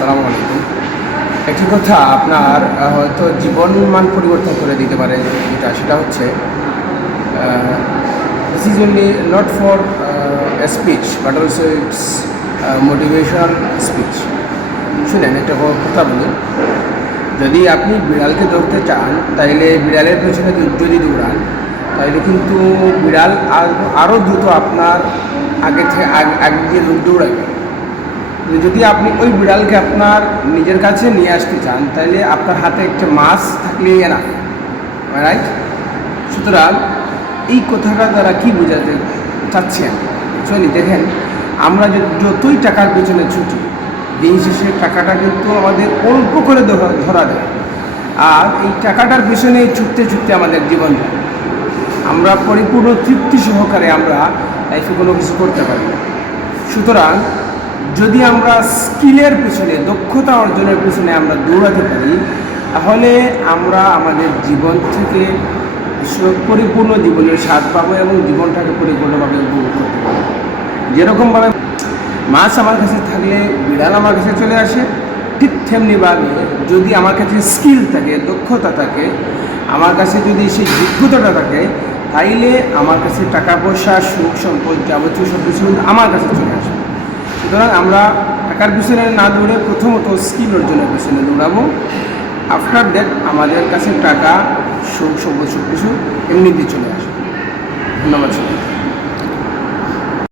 আসসালামু আলাইকুম। একটি কথা আপনার হয়তো জীবন মান পরিবর্তন করে দিতে পারে, সেটা হচ্ছে this is only not for speech but also it's motivational speech. শুনেন, একটা কথা বলি, যদি আপনি বিড়ালকে ধরতে চান তাইলে বিড়ালের পেছনে যদি দৌড়ান তাইলে কিন্তু বিড়াল আরও দ্রুত আপনার আগে দিয়ে দৌড়াবে। যদি আপনি ওই বিড়ালকে আপনার নিজের কাছে নিয়ে আসতে চান তাহলে আপনার হাতে একটা মাছ থাকলেই এনাফ, রাইট? সুতরাং এই কথাটা দ্বারা কী বোঝাতে চাচ্ছেন? অ্যাকচুয়ালি দেখেন, আমরা যতই টাকার পেছনে ছুটি, দিন শেষে টাকাটা কিন্তু আমাদের অল্প করে ধরা দেয়, আর এই টাকাটার পেছনে ছুটতে ছুটতে আমাদের জীবন যায়। আমরা পরিপূর্ণ তৃপ্তি সহকারে আমরা লাইফে কোনো কিছু করতে পারি না। সুতরাং যদি আমরা স্কিলের পিছনে, দক্ষতা অর্জনের পিছনে আমরা দৌড়াতে পারি, তাহলে আমরা আমাদের জীবন থেকে পরিপূর্ণ জীবনের স্বাদ পাবো এবং জীবনটাকে পরিপূর্ণভাবে উপভোগ করতে পারবো। যেরকমভাবে মাছ আমার কাছে থাকলে বিড়াল আমার কাছে চলে আসে, ঠিক তেমনিভাবে যদি আমার কাছে স্কিল থাকে, দক্ষতা থাকে, আমার কাছে যদি সেই যোগ্যতাটা থাকে, তাইলে আমার কাছে টাকা পয়সা, সুখ সম্পদ, যাবতীয় সব কিছু আমার কাছে চলে আসবে। সুতরাং আমরা টাকার পিছনে না দৌড়ে প্রথমত স্কিল অর্জনের পিছনে দৌড়াবো। আফটার দ্যাট আমাদের কাছে টাকা, সুখ সম্পদ সব কিছু এমনিতেই চলে আসবে। ধন্যবাদ সবাই।